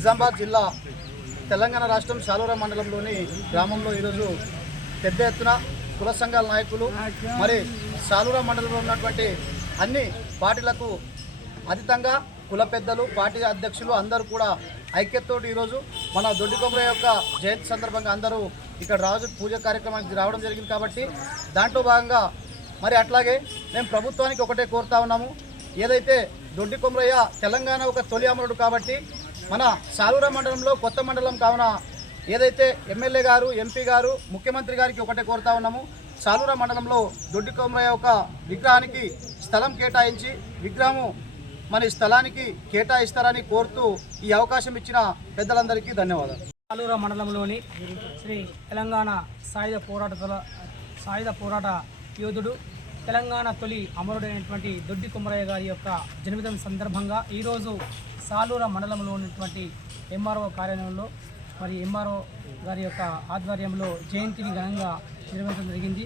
నిజామాబాద్ జిల్లా తెలంగాణ రాష్ట్రం శాలూరా మండలంలోని గ్రామంలో ఈరోజు పెద్ద ఎత్తున కుల సంఘాల నాయకులు మరి శాలూరా మండలంలో ఉన్నటువంటి అన్ని పార్టీలకు అతీతంగా కుల పెద్దలు పార్టీ అధ్యక్షులు అందరూ కూడా ఐక్యతతోటి ఈరోజు మన దొడ్డి కొమర యొక్క జయంతి సందర్భంగా అందరూ ఇక్కడ రాజు పూజ కార్యక్రమానికి రావడం జరిగింది కాబట్టి దాంట్లో భాగంగా మరి అట్లాగే మేము ప్రభుత్వానికి ఒకటే కోరుతా ఉన్నాము. ఏదైతే దొడ్డి కొమరయ్య తెలంగాణ ఒక తొలి అమరుడు కాబట్టి మన సాలూర మండలంలో కొత్త మండలం కావున ఏదైతే ఎమ్మెల్యే గారు ఎంపీ గారు ముఖ్యమంత్రి గారికి ఒకటే కోరుతా ఉన్నాము. సాలూర మండలంలో దొడ్డి కొమరయ్య ఒక విగ్రహానికి స్థలం కేటాయించి విగ్రహము మన స్థలానికి కేటాయిస్తారని కోరుతూ ఈ అవకాశం ఇచ్చిన పెద్దలందరికీ ధన్యవాదాలు. సాలూర మండలంలోని శ్రీ తెలంగాణ సాయుధ పోరాట సాయుధ పోరాట యోధుడు తెలంగాణ తొలి అమరుడైనటువంటి దొడ్డి కుమరయ్య గారి యొక్క జన్మదినం సందర్భంగా ఈరోజు సాలూర మండలంలో ఉన్నటువంటి ఎంఆర్ఓ కార్యాలయంలో మరి ఎంఆర్ఓ గారి యొక్క ఆధ్వర్యంలో జయంతిని ఘనంగా నిర్వహించడం జరిగింది.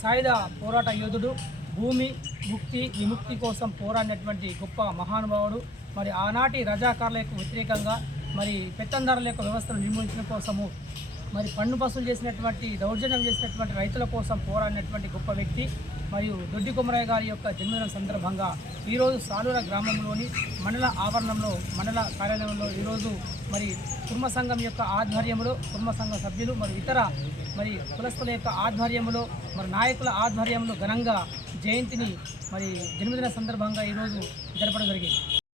సాయుధ పోరాట యోధుడు భూమి ముక్తి విముక్తి కోసం పోరాడినటువంటి గొప్ప మహానుభావుడు మరి ఆనాటి రజాకారులకు వ్యతిరేకంగా మరి పెత్తందారుల యొక్క వ్యవస్థను నిర్మూలించడం కోసము మరి పన్ను వసూలు చేసినటువంటి దౌర్జన్యం చేసినటువంటి రైతుల కోసం పోరాడినటువంటి గొప్ప వ్యక్తి మరియు దొడ్డి కుమరయ్య గారి యొక్క జన్మదినం సందర్భంగా ఈరోజు సాలూర గ్రామంలోని మండల ఆవరణంలో మండల కార్యాలయంలో ఈరోజు మరి కుర్మ సంఘం యొక్క ఆధ్వర్యంలో కుర్మ సంఘ సభ్యులు మరియు ఇతర మరి కులస్తుల యొక్క ఆధ్వర్యంలో మరి నాయకుల ఆధ్వర్యంలో ఘనంగా జయంతిని మరి జన్మదిన సందర్భంగా ఈరోజు జరపడం జరిగింది.